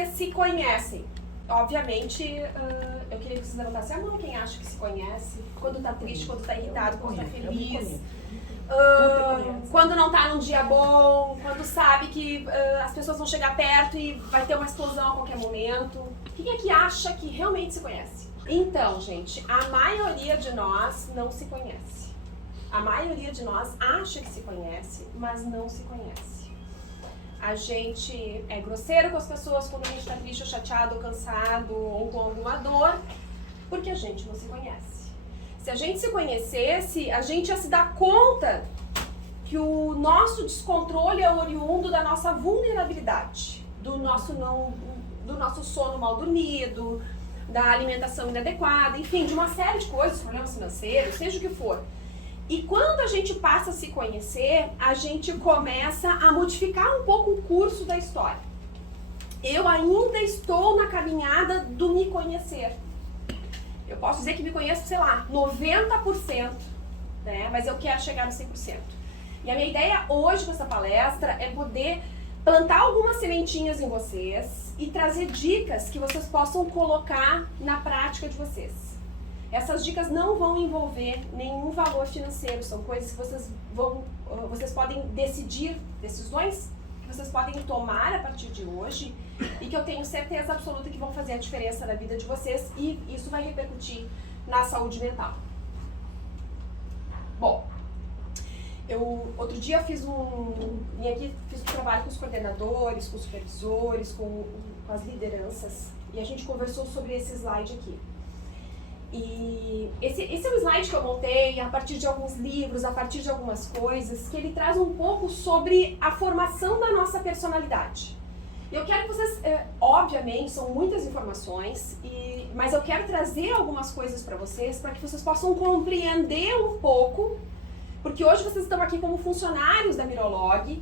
vocês se conhecem? Obviamente, eu queria que vocês levantassem a mão, quem acha que se conhece, quando tá triste, quando tá irritado, quando tá feliz, quando não tá num dia bom, quando sabe que as pessoas vão chegar perto e vai ter uma explosão a qualquer momento. Quem é que acha que realmente se conhece? Então, gente, a maioria de nós não se conhece. A maioria de nós acha que se conhece, mas não se conhece. A gente é grosseiro com as pessoas quando a gente está triste, ou chateado, ou cansado, ou com alguma dor, porque a gente não se conhece. Se a gente se conhecesse, a gente ia se dar conta que o nosso descontrole é oriundo da nossa vulnerabilidade, do nosso sono mal dormido, da alimentação inadequada, enfim, de uma série de coisas, problemas financeiros, seja o que for. E quando a gente passa a se conhecer, a gente começa a modificar um pouco o curso da história. Eu ainda estou na caminhada do me conhecer. Eu posso dizer que me conheço, sei lá, 90%, né? Mas eu quero chegar no 100%. E a minha ideia hoje com essa palestra é poder plantar algumas sementinhas em vocês e trazer dicas que vocês possam colocar na prática de vocês. Essas dicas não vão envolver nenhum valor financeiro, são coisas que vocês podem decidir, decisões que vocês podem tomar a partir de hoje e que eu tenho certeza absoluta que vão fazer a diferença na vida de vocês e isso vai repercutir na saúde mental. Bom, eu outro dia fiz um trabalho com os coordenadores, com os supervisores, com as lideranças e a gente conversou sobre esse slide aqui. E esse é um slide que eu montei a partir de alguns livros, a partir de algumas coisas, que ele traz um pouco sobre a formação da nossa personalidade. Eu quero que vocês, obviamente, são muitas informações, mas eu quero trazer algumas coisas para vocês, para que vocês possam compreender um pouco, porque hoje vocês estão aqui como funcionários da Mirolog,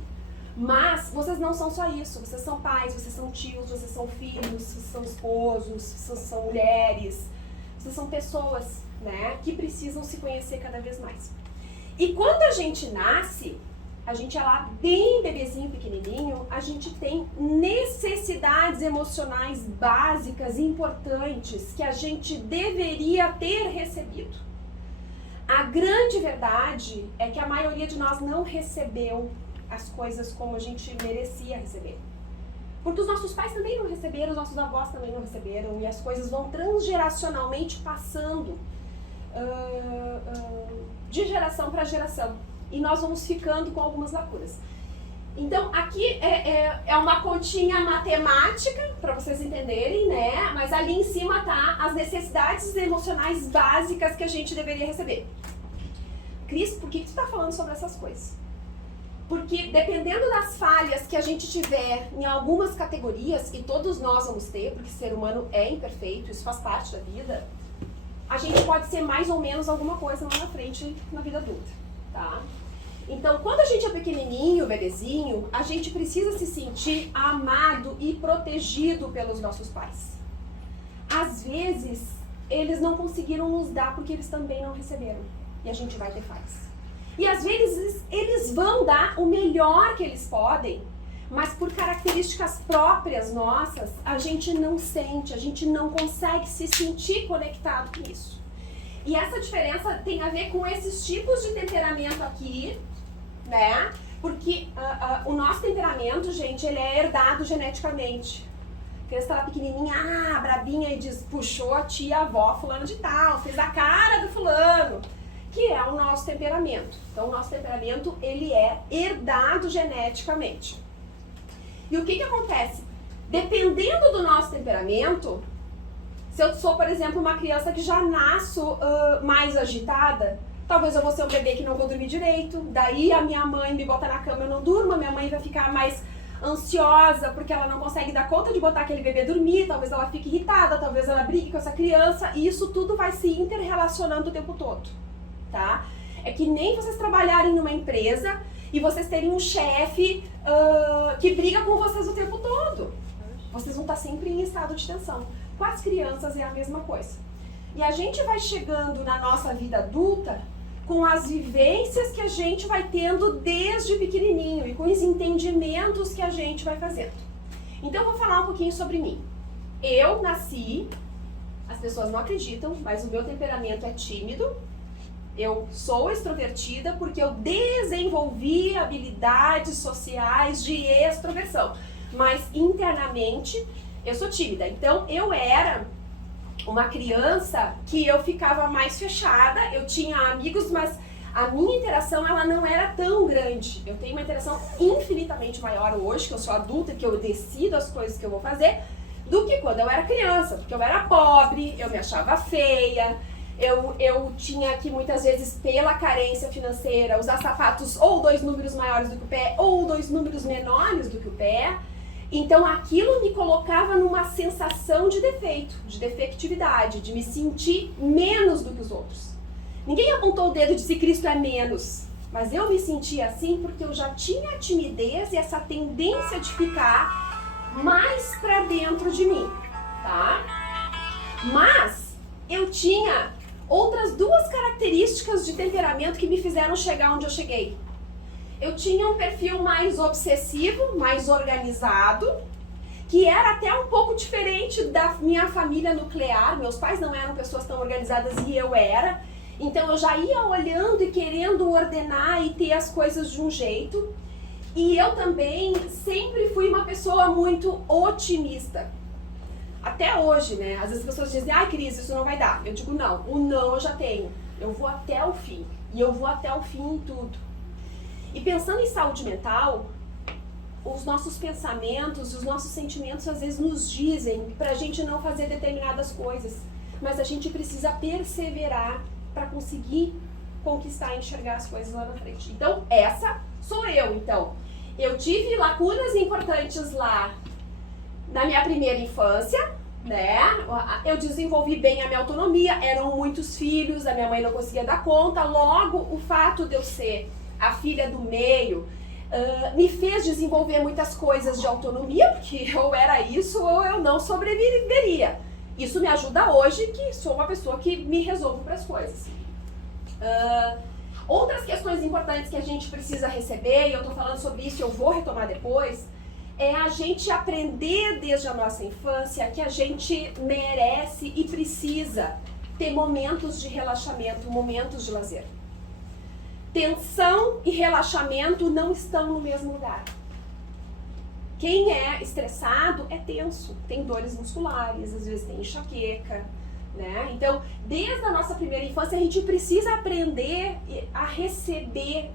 mas vocês não são só isso, vocês são pais, vocês são tios, vocês são filhos, vocês são esposos, vocês são mulheres, vocês são pessoas, né, que precisam se conhecer cada vez mais. E quando a gente nasce, a gente é lá bem bebezinho, pequenininho, a gente tem necessidades emocionais básicas e importantes que a gente deveria ter recebido. A grande verdade é que a maioria de nós não recebeu as coisas como a gente merecia receber. Porque os nossos pais também não receberam, os nossos avós também não receberam, e as coisas vão transgeracionalmente passando de geração para geração. E nós vamos ficando com algumas lacunas. Então, aqui é uma continha matemática, para vocês entenderem, né? Mas ali em cima tá as necessidades emocionais básicas que a gente deveria receber. Cris, por que tu tá falando sobre essas coisas? Porque dependendo das falhas que a gente tiver em algumas categorias, e todos nós vamos ter, porque ser humano é imperfeito, isso faz parte da vida, a gente pode ser mais ou menos alguma coisa lá na frente na vida adulta, tá? Então, quando a gente é pequenininho, bebezinho, a gente precisa se sentir amado e protegido pelos nossos pais. Às vezes, eles não conseguiram nos dar porque eles também não receberam, e a gente vai ter falhas. E às vezes eles vão dar o melhor que eles podem, mas por características próprias nossas, a gente não sente, a gente não consegue se sentir conectado com isso. E essa diferença tem a ver com esses tipos de temperamento aqui, né? Porque o nosso temperamento, gente, ele é herdado geneticamente. A criança tá lá pequenininha, brabinha, e diz, puxou a tia, a avó, fulano de tal, fez a cara do fulano. Que é o nosso temperamento. Então, o nosso temperamento, ele é herdado geneticamente. E o que acontece? Dependendo do nosso temperamento, se eu sou, por exemplo, uma criança que já nasço mais agitada, talvez eu vou ser um bebê que não vou dormir direito, daí a minha mãe me bota na cama, eu não durmo, a minha mãe vai ficar mais ansiosa porque ela não consegue dar conta de botar aquele bebê dormir, talvez ela fique irritada, talvez ela brigue com essa criança, e isso tudo vai se interrelacionando o tempo todo. Tá? É que nem vocês trabalharem numa empresa e vocês terem um chefe que briga com vocês o tempo todo. Vocês vão estar sempre em estado de tensão. Com as crianças é a mesma coisa. E a gente vai chegando na nossa vida adulta com as vivências que a gente vai tendo desde pequenininho e com os entendimentos que a gente vai fazendo. Então eu vou falar um pouquinho sobre mim. Eu nasci, as pessoas não acreditam, mas o meu temperamento é tímido. Eu sou extrovertida porque eu desenvolvi habilidades sociais de extroversão. Mas internamente eu sou tímida. Então eu era uma criança que eu ficava mais fechada, eu tinha amigos, mas a minha interação ela não era tão grande. Eu tenho uma interação infinitamente maior hoje, que eu sou adulta, que eu decido as coisas que eu vou fazer, do que quando eu era criança, porque eu era pobre, eu me achava feia, eu tinha que muitas vezes, pela carência financeira, usar sapatos ou 2 números maiores do que o pé, ou 2 números menores do que o pé. Então aquilo me colocava numa sensação de defeito, de defectividade, de me sentir menos do que os outros. Ninguém apontou o dedo e disse Cristo é menos, mas eu me sentia assim porque eu já tinha a timidez e essa tendência de ficar mais pra dentro de mim, tá? Mas eu tinha outras 2 características de temperamento que me fizeram chegar onde eu cheguei. Eu tinha um perfil mais obsessivo, mais organizado, que era até um pouco diferente da minha família nuclear. Meus pais não eram pessoas tão organizadas e eu era. Então eu já ia olhando e querendo ordenar e ter as coisas de um jeito. E eu também sempre fui uma pessoa muito otimista. Até hoje, né? Às vezes as pessoas dizem, ai Cris, isso não vai dar. Eu digo, não, o não eu já tenho. Eu vou até o fim. E eu vou até o fim em tudo. E pensando em saúde mental, os nossos pensamentos, os nossos sentimentos às vezes nos dizem pra gente não fazer determinadas coisas. Mas a gente precisa perseverar para conseguir conquistar e enxergar as coisas lá na frente. Então, essa sou eu. Então, eu tive lacunas importantes lá na minha primeira infância, né? Eu desenvolvi bem a minha autonomia, eram muitos filhos, a minha mãe não conseguia dar conta, logo o fato de eu ser a filha do meio me fez desenvolver muitas coisas de autonomia, porque ou era isso ou eu não sobreviveria. Isso me ajuda hoje, que sou uma pessoa que me resolvo para as coisas. Outras questões importantes que a gente precisa receber, e eu estou falando sobre isso e eu vou retomar depois, é a gente aprender desde a nossa infância que a gente merece e precisa ter momentos de relaxamento, momentos de lazer. Tensão e relaxamento não estão no mesmo lugar. Quem é estressado é tenso, tem dores musculares, às vezes tem enxaqueca, né? Então, desde a nossa primeira infância, a gente precisa aprender a receber,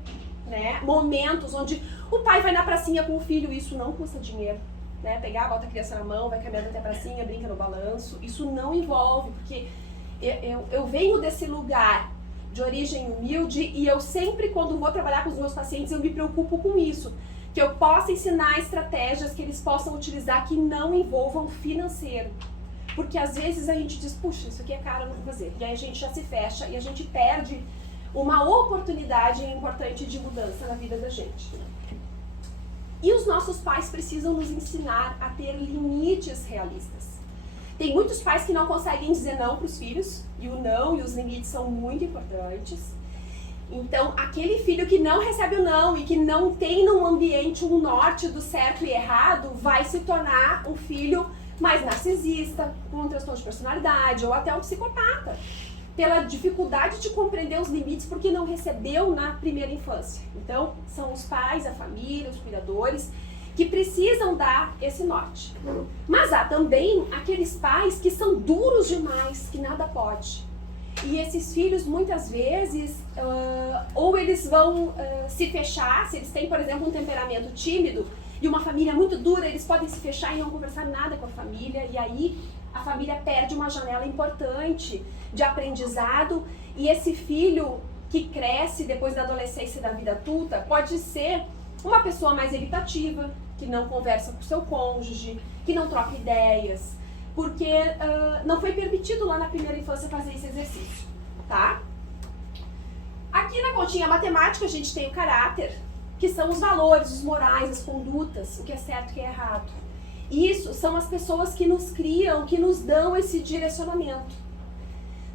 né, momentos onde o pai vai na pracinha com o filho, isso não custa dinheiro, né? Pegar, bota a criança na mão, vai caminhando até a pracinha, brinca no balanço, isso não envolve, porque eu venho desse lugar de origem humilde e eu sempre, quando vou trabalhar com os meus pacientes, eu me preocupo com isso, que eu possa ensinar estratégias que eles possam utilizar que não envolvam financeiro. Porque às vezes a gente diz, puxa, isso aqui é caro, eu não vou fazer. E aí a gente já se fecha e a gente perde uma oportunidade importante de mudança na vida da gente. E os nossos pais precisam nos ensinar a ter limites realistas. Tem muitos pais que não conseguem dizer não para os filhos, e o não e os limites são muito importantes. Então, aquele filho que não recebe o não e que não tem no ambiente um norte do certo e errado, vai se tornar um filho mais narcisista, com um transtorno de personalidade, ou até um psicopata, pela dificuldade de compreender os limites porque não recebeu na primeira infância. Então, são os pais, a família, os cuidadores, que precisam dar esse norte. Mas há também aqueles pais que são duros demais, que nada pode. E esses filhos, muitas vezes, ou eles vão se fechar, se eles têm, por exemplo, um temperamento tímido, e uma família muito dura, eles podem se fechar e não conversar nada com a família, e aí a família perde uma janela importante de aprendizado, e esse filho que cresce depois da adolescência e da vida adulta pode ser uma pessoa mais evitativa, que não conversa com seu cônjuge, que não troca ideias, porque não foi permitido lá na primeira infância fazer esse exercício, tá? Aqui na continha matemática a gente tem o caráter, que são os valores, os morais, as condutas, o que é certo e o que é errado. Isso são as pessoas que nos criam, que nos dão esse direcionamento.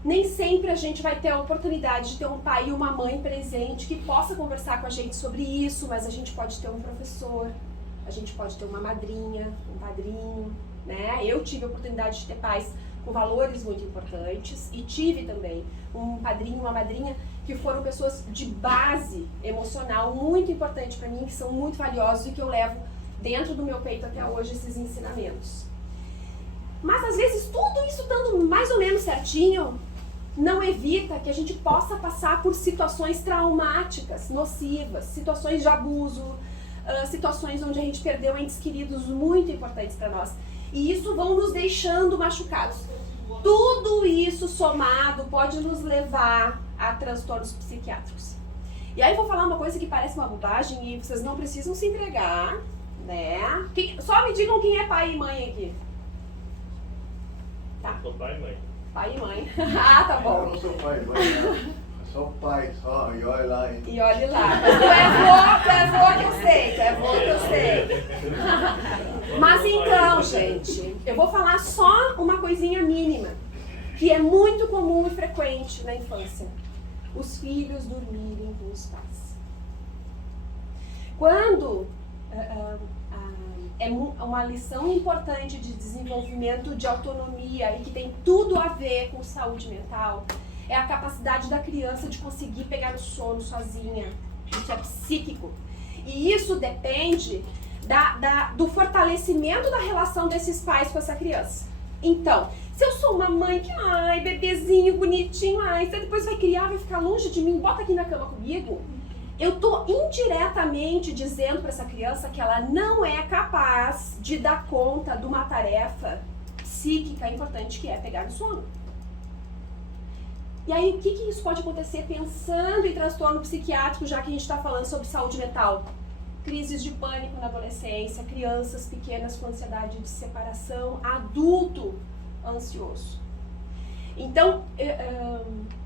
Nem sempre a gente vai ter a oportunidade de ter um pai e uma mãe presente que possa conversar com a gente sobre isso, mas a gente pode ter um professor, a a gente pode ter uma madrinha, um padrinho, né? Eu tive a oportunidade de ter pais com valores muito importantes e tive também um padrinho, uma madrinha que foram pessoas de base emocional muito importante para mim, que são muito valiosos e que eu levo dentro do meu peito até hoje esses ensinamentos. Mas às vezes tudo isso dando mais ou menos certinho não evita que a gente possa passar por situações traumáticas, nocivas, situações de abuso, situações onde a gente perdeu entes queridos muito importantes para nós. E isso vão nos deixando machucados. Tudo isso somado pode nos levar a transtornos psiquiátricos. E aí eu vou falar uma coisa que parece uma bobagem e vocês não precisam se entregar, né? Só me digam quem é pai e mãe aqui. Tá. Sou pai e mãe. Pai e mãe. Ah, tá bom. Eu não sou pai e mãe, não. Eu sou pai só, e olha lá. Hein? E olhe lá. Mas tu é avô que eu sei, tu é avô que eu sei. Mas então, gente, eu vou falar só uma coisinha mínima, que é muito comum e frequente na infância. Os filhos dormirem com os pais. Quando é uma lição importante de desenvolvimento de autonomia e que tem tudo a ver com saúde mental, é a capacidade da criança de conseguir pegar o sono sozinha. Isso é psíquico. E isso depende do fortalecimento da relação desses pais com essa criança. Então, se eu sou uma mãe que, ai, bebezinho, bonitinho, ai, você depois vai criar, vai ficar longe de mim, bota aqui na cama comigo, eu tô indiretamente dizendo para essa criança que ela não é capaz de dar conta de uma tarefa psíquica importante que é pegar no sono. E aí, o que isso pode acontecer pensando em transtorno psiquiátrico, já que a gente está falando sobre saúde mental? Crises de pânico na adolescência, crianças pequenas com ansiedade de separação, adulto ansioso. Então,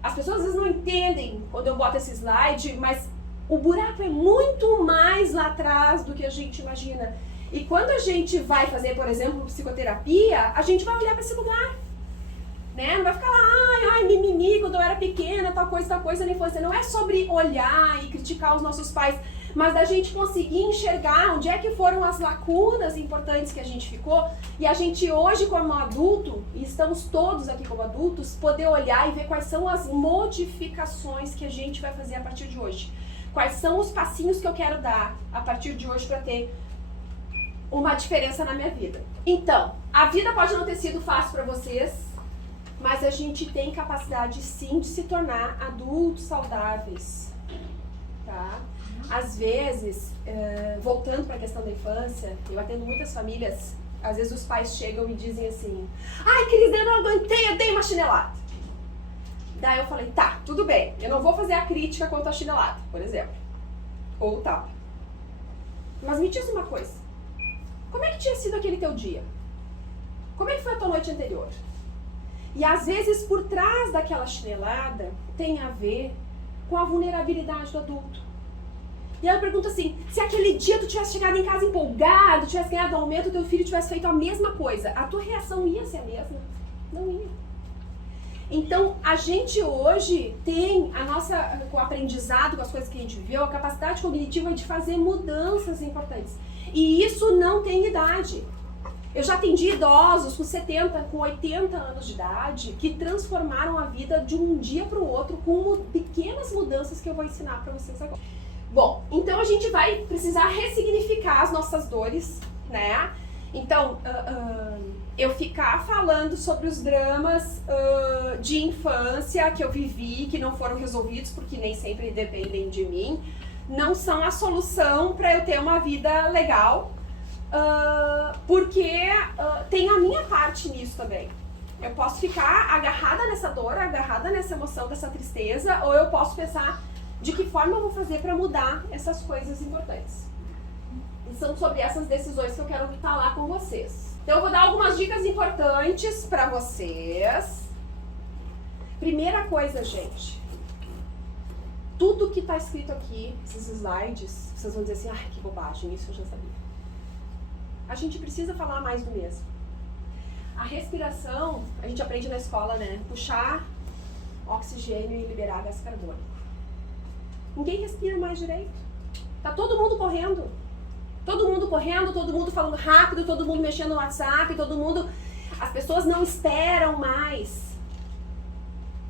as pessoas às vezes não entendem quando eu boto esse slide, mas o buraco é muito mais lá atrás do que a gente imagina. E quando a gente vai fazer, por exemplo, psicoterapia, a gente vai olhar para esse lugar. Né? Não vai ficar lá, ai, mimimi, quando eu era pequena, tal coisa na infância. Não é sobre olhar e criticar os nossos pais, mas da gente conseguir enxergar onde é que foram as lacunas importantes que a gente ficou e a gente hoje como adulto, e estamos todos aqui como adultos, poder olhar e ver quais são as modificações que a gente vai fazer a partir de hoje. Quais são os passinhos que eu quero dar a partir de hoje para ter uma diferença na minha vida. Então, a vida pode não ter sido fácil para vocês, mas a gente tem capacidade sim de se tornar adultos saudáveis, tá? Às vezes, voltando para a questão da infância, eu atendo muitas famílias, às vezes os pais chegam e dizem assim, ai Cris, eu não aguentei, eu dei uma chinelada. Daí eu falei, tá, tudo bem, eu não vou fazer a crítica quanto a chinelada, por exemplo, ou tal. Mas me diz uma coisa, como é que tinha sido aquele teu dia? Como é que foi a tua noite anterior? E às vezes por trás daquela chinelada tem a ver com a vulnerabilidade do adulto. E ela pergunta assim, se aquele dia tu tivesse chegado em casa empolgado, tivesse ganhado aumento, teu filho tivesse feito a mesma coisa, a tua reação ia ser a mesma? Não ia. Então, a gente hoje tem com o aprendizado, com as coisas que a gente viveu, a capacidade cognitiva de fazer mudanças importantes. E isso não tem idade. Eu já atendi idosos com 70, com 80 anos de idade que transformaram a vida de um dia para o outro com pequenas mudanças que eu vou ensinar para vocês agora. Bom, então a gente vai precisar ressignificar as nossas dores, né? Então, eu ficar falando sobre os dramas de infância que eu vivi, que não foram resolvidos porque nem sempre dependem de mim, não são a solução para eu ter uma vida legal. Porque tem a minha parte nisso também. Eu posso ficar agarrada nessa dor, agarrada nessa emoção, dessa tristeza, ou eu posso pensar de que forma eu vou fazer para mudar essas coisas importantes. E são sobre essas decisões que eu quero falar com vocês. Então eu vou dar algumas dicas importantes para vocês. Primeira coisa, gente. Tudo que está escrito aqui, esses slides, vocês vão dizer assim, ai, que bobagem, isso eu já sabia. A gente precisa falar mais do mesmo. A respiração, a gente aprende na escola, né? Puxar oxigênio e liberar gás carbônico. Ninguém respira mais direito. Tá todo mundo correndo. Todo mundo correndo, todo mundo falando rápido, todo mundo mexendo no WhatsApp, todo mundo... As pessoas não esperam mais.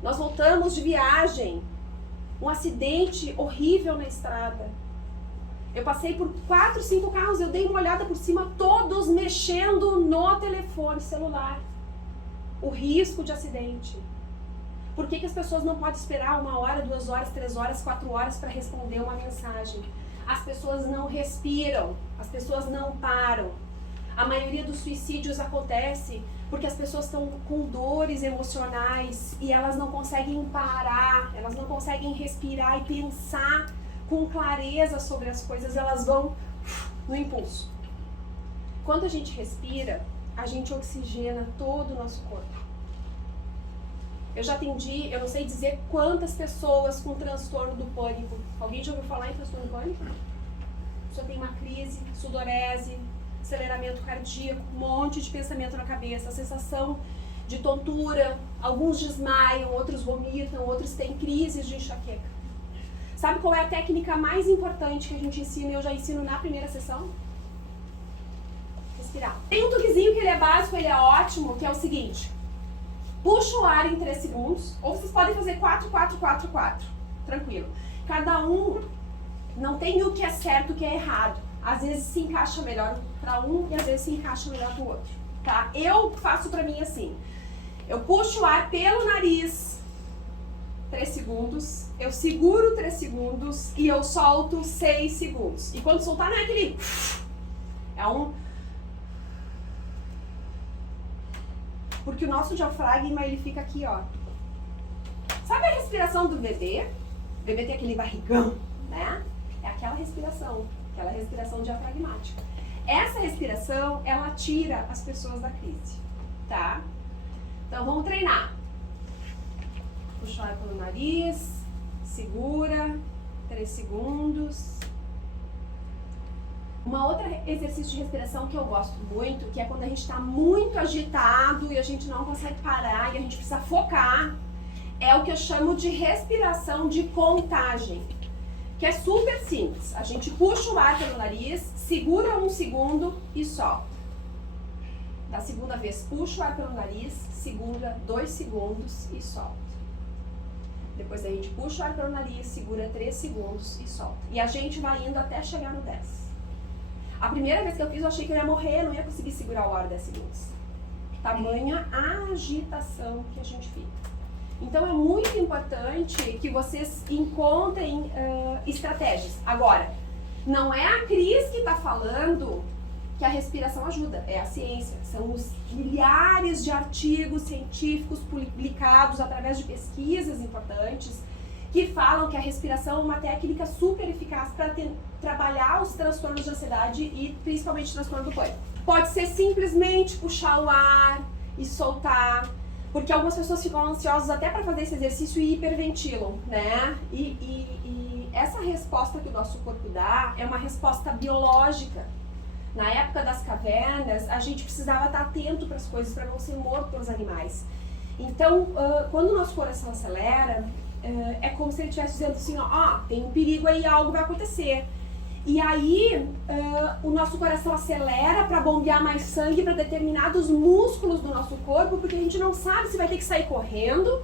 Nós voltamos de viagem, um acidente horrível na estrada. Eu passei por 4, 5 carros, eu dei uma olhada por cima, todos mexendo no telefone celular. O risco de acidente. Por que as pessoas não podem esperar 1 hora, 2 horas, 3 horas, 4 horas para responder uma mensagem? As pessoas não respiram, as pessoas não param. A maioria dos suicídios acontece porque as pessoas estão com dores emocionais e elas não conseguem parar, elas não conseguem respirar e pensar com clareza sobre as coisas, elas vão no impulso. Quando a gente respira, a gente oxigena todo o nosso corpo. Eu já atendi, eu não sei dizer quantas pessoas com transtorno do pânico. Alguém já ouviu falar em transtorno do pânico? A pessoa tem uma crise, sudorese, aceleramento cardíaco, um monte de pensamento na cabeça, a sensação de tontura, alguns desmaiam, outros vomitam, outros têm crises de enxaqueca. Sabe qual é a técnica mais importante que a gente ensina e eu já ensino na primeira sessão? Respirar. Tem um truquezinho que ele é básico, ele é ótimo, que é o seguinte: puxa o ar em 3 segundos, ou vocês podem fazer 4, 4, 4, 4. Tranquilo. Cada um não tem o que é certo e o que é errado. Às vezes se encaixa melhor para um e às vezes se encaixa melhor para o outro. Tá? Eu faço para mim assim. Eu puxo o ar pelo nariz 3 segundos, eu seguro 3 segundos e eu solto 6 segundos. E quando soltar não é aquele... É um... Porque o nosso diafragma, ele fica aqui, ó. Sabe a respiração do bebê? O bebê tem aquele barrigão, né? É aquela respiração diafragmática. Essa respiração, ela tira as pessoas da crise, tá? Então vamos treinar. Puxa o ar pelo nariz, segura, 3 segundos. Uma outra exercício de respiração que eu gosto muito, que é quando a gente está muito agitado e a gente não consegue parar e a gente precisa focar, é o que eu chamo de respiração de contagem, que é super simples. A gente puxa o ar pelo nariz, segura 1 segundo e solta. Da segunda vez, puxa o ar pelo nariz, segura 2 segundos e solta. Depois a gente puxa o ar pelo nariz, segura 3 segundos e solta. E a gente vai indo até chegar no 10. A primeira vez que eu fiz, eu achei que eu ia morrer, não ia conseguir segurar o ar 10 segundos. Tamanha agitação que a gente fica. Então é muito importante que vocês encontrem estratégias. Agora, não é a Cris que está falando que a respiração ajuda, é a ciência. São os milhares de artigos científicos publicados através de pesquisas importantes que falam que a respiração é uma técnica super eficaz para trabalhar os transtornos de ansiedade e principalmente o transtorno do pânico. Pode ser simplesmente puxar o ar e soltar, porque algumas pessoas ficam ansiosas até para fazer esse exercício e hiperventilam, né? E essa resposta que o nosso corpo dá é uma resposta biológica. Na época das cavernas, a gente precisava estar atento para as coisas, para não ser morto pelos animais. Então, quando o nosso coração acelera, é como se ele estivesse dizendo assim, ó, tem um perigo aí, algo vai acontecer. E aí, o nosso coração acelera para bombear mais sangue para determinados músculos do nosso corpo, porque a gente não sabe se vai ter que sair correndo,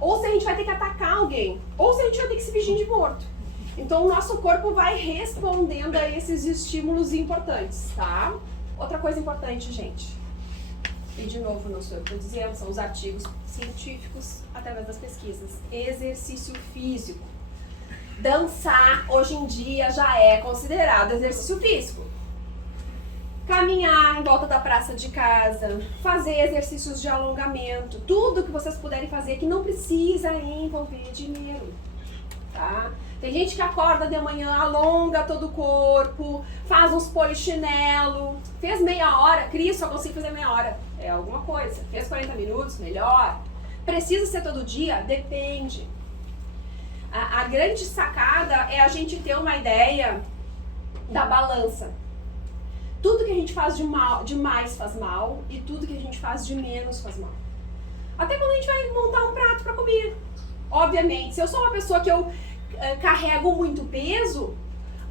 ou se a gente vai ter que atacar alguém, ou se a gente vai ter que se fingir de morto. Então, o nosso corpo vai respondendo a esses estímulos importantes, tá? Outra coisa importante, gente, e de novo, não sou eu que estou dizendo, são os artigos científicos através das pesquisas. Exercício físico. Dançar, hoje em dia, já é considerado exercício físico. Caminhar em volta da praça de casa, fazer exercícios de alongamento, tudo que vocês puderem fazer que não precisa envolver dinheiro, tá? Tem gente que acorda de manhã, alonga todo o corpo, faz uns polichinelo, fez meia hora, Cris, só consigo fazer meia hora, é alguma coisa. Fez 40 minutos, melhor. Precisa ser todo dia? Depende. A grande sacada é a gente ter uma ideia da balança. Tudo que a gente faz de mais faz mal e tudo que a gente faz de menos faz mal. Até quando a gente vai montar um prato para comer. Obviamente, se eu sou uma pessoa que eu carrego muito peso,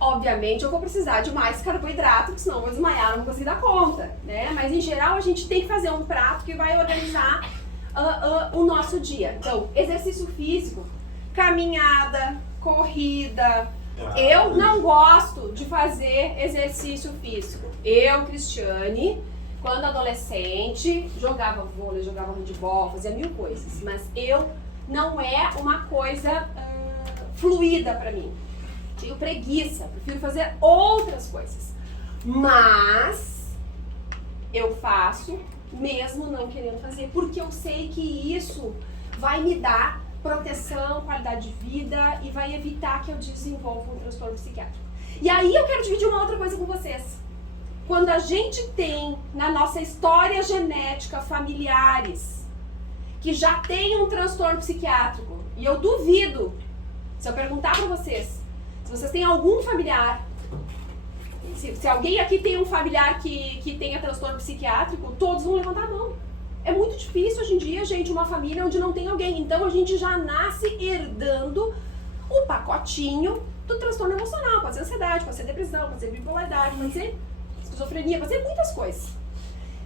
obviamente eu vou precisar de mais carboidrato, porque senão eu vou desmaiar, não vou conseguir dar conta, né? Mas em geral a gente tem que fazer um prato que vai organizar o nosso dia. Então, exercício físico, caminhada, corrida. Eu não gosto de fazer exercício físico. Eu, Cristiane, quando adolescente, jogava vôlei, jogava handebol, fazia mil coisas. Mas não é uma coisa fluida pra mim. Tenho preguiça, prefiro fazer outras coisas. Mas eu faço mesmo não querendo fazer, porque eu sei que isso vai me dar proteção, qualidade de vida e vai evitar que eu desenvolva um transtorno psiquiátrico. E aí eu quero dividir uma outra coisa com vocês. Quando a gente tem na nossa história genética familiares que já tem um transtorno psiquiátrico, e eu duvido, se eu perguntar pra vocês, se vocês têm algum familiar, se alguém aqui tem um familiar que tenha transtorno psiquiátrico, todos vão levantar a mão. É muito difícil hoje em dia, gente, uma família onde não tem alguém. Então a gente já nasce herdando o pacotinho do transtorno emocional. Pode ser ansiedade, pode ser depressão, pode ser bipolaridade, pode ser esquizofrenia, pode ser muitas coisas.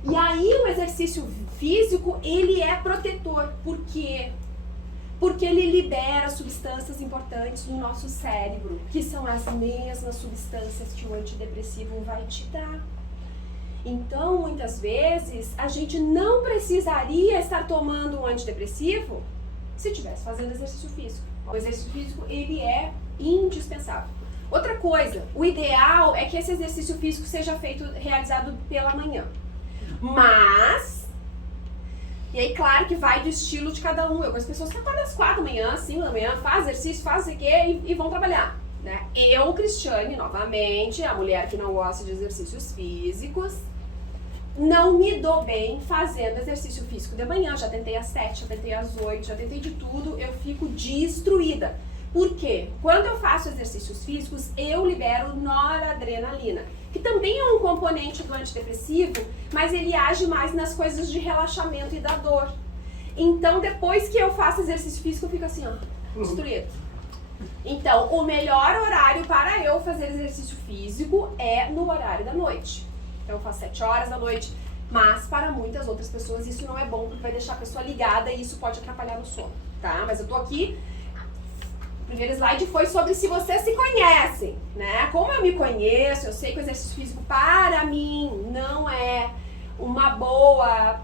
E aí o exercício físico, ele é protetor. Por quê? Porque ele libera substâncias importantes no nosso cérebro, que são as mesmas substâncias que o antidepressivo vai te dar. Então, muitas vezes, a gente não precisaria estar tomando um antidepressivo se estivesse fazendo exercício físico. O exercício físico, ele é indispensável. Outra coisa, o ideal é que esse exercício físico seja realizado pela manhã. Mas, e aí claro que vai do estilo de cada um. Eu conheço pessoas que acordam às 4 da manhã, 5 da manhã, faz exercício, faz o quê e vão trabalhar. Né? Eu, Cristiane, novamente, a mulher que não gosta de exercícios físicos, não me dou bem fazendo exercício físico de manhã. Já tentei às 7, já tentei às 8, já tentei de tudo, eu fico destruída. Por quê? Quando eu faço exercícios físicos, eu libero noradrenalina, que também é um componente do antidepressivo, mas ele age mais nas coisas de relaxamento e da dor. Então, depois que eu faço exercício físico, eu fico assim, ó, destruída. Então, o melhor horário para eu fazer exercício físico é no horário da noite. Então, eu faço 7 horas da noite, mas para muitas outras pessoas isso não é bom, porque vai deixar a pessoa ligada e isso pode atrapalhar o sono, tá? Mas eu tô aqui, o primeiro slide foi sobre se vocês se conhecem, né? Como eu me conheço, eu sei que o exercício físico para mim não é uma boa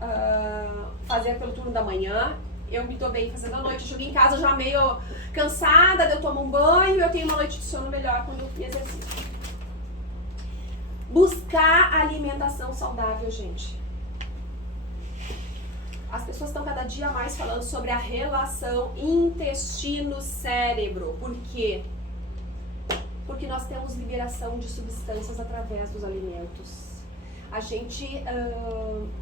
fazer pelo turno da manhã. Eu me dou bem fazendo à noite, eu cheguei em casa já meio cansada, eu tomo um banho, eu tenho uma noite de sono melhor quando eu me exercito. Buscar alimentação saudável, gente. As pessoas estão cada dia mais falando sobre a relação intestino-cérebro. Por quê? Porque nós temos liberação de substâncias através dos alimentos. A gente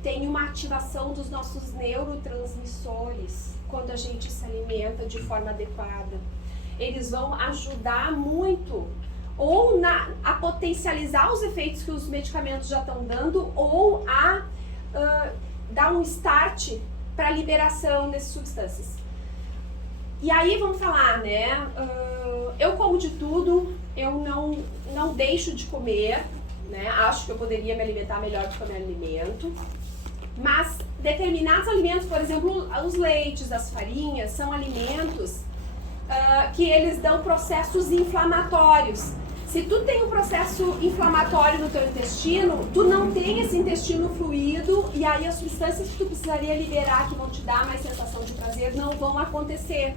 tem uma ativação dos nossos neurotransmissores quando a gente se alimenta de forma adequada. Eles vão ajudar muito ou a potencializar os efeitos que os medicamentos já estão dando, ou a dar um start para a liberação dessas substâncias. E aí vamos falar, né? Eu como de tudo, eu não deixo de comer, né? Acho que eu poderia me alimentar melhor do que eu me alimento. Mas determinados alimentos, por exemplo, os leites, as farinhas, são alimentos que eles dão processos inflamatórios. Se tu tem um processo inflamatório no teu intestino, tu não tem esse intestino fluido e aí as substâncias que tu precisaria liberar, que vão te dar mais sensação de prazer, não vão acontecer.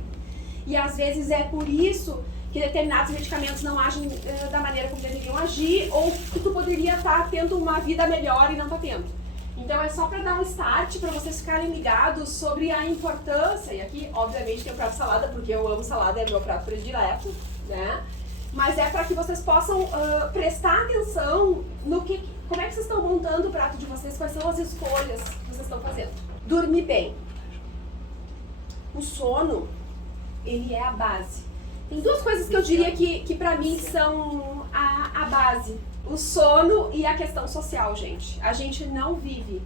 E às vezes é por isso que determinados medicamentos não agem da maneira como deveriam agir, ou que tu poderia estar tendo uma vida melhor e não tá tendo. Então é só para dar um start, para vocês ficarem ligados sobre a importância. E aqui, obviamente, tem o prato de salada, porque eu amo salada, é meu prato predileto, né? Mas é para que vocês possam prestar atenção no como é que vocês estão montando o prato de vocês, quais são as escolhas que vocês estão fazendo. Dormir bem. O sono, ele é a base. Tem duas coisas que eu diria que para mim são a base. O sono e a questão social, gente. A gente não vive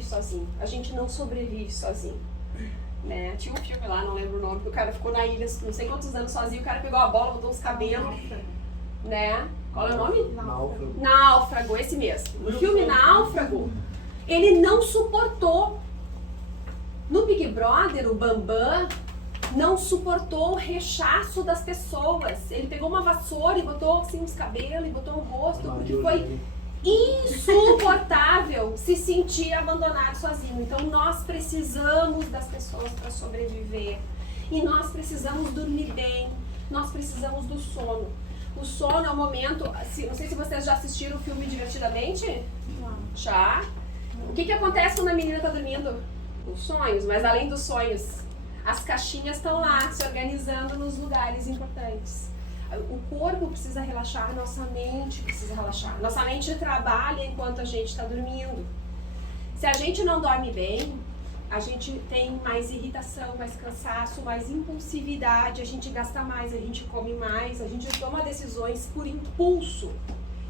sozinho. A gente não sobrevive sozinho. Né? Tinha um filme lá, não lembro o nome, que o cara ficou na ilha não sei quantos anos sozinho, o cara pegou a bola, botou os cabelos né? Qual é o nome? Náufrago. Náufrago, esse mesmo. No filme Náufrago, ele não suportou. No Big Brother, o Bambam não suportou o rechaço das pessoas. Ele pegou uma vassoura e botou assim nos cabelos e botou no rosto, porque foi insuportável se sentir abandonado sozinho. Então nós precisamos das pessoas para sobreviver. E nós precisamos dormir bem. Nós precisamos do sono. O sono é o momento... Não sei se vocês já assistiram o filme Divertidamente. Já? O que acontece quando a menina está dormindo? Os sonhos, mas além dos sonhos, as caixinhas estão lá se organizando nos lugares importantes. O corpo precisa relaxar, nossa mente precisa relaxar. Nossa mente trabalha enquanto a gente está dormindo. Se a gente não dorme bem, a gente tem mais irritação, mais cansaço, mais impulsividade, a gente gasta mais, a gente come mais, a gente toma decisões por impulso.